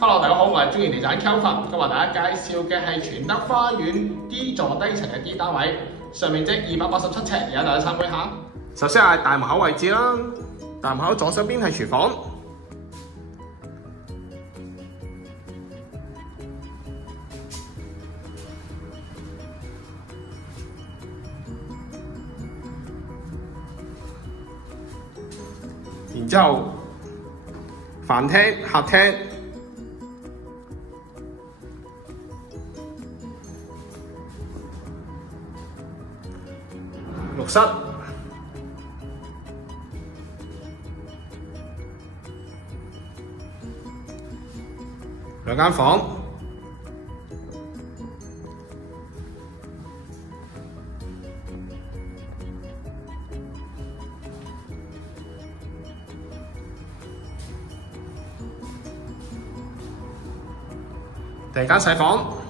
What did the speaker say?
Hello， 大家好，我係中原地產 Kelvin， 今日大家介紹嘅係全德花園 D 座低層嘅 D 單位，上面積287尺，而家大家參觀下。首先係大門口位置啦，大門口左手邊係廚房，然之後飯廳、客廳。浴室、兩間房、第二間細房。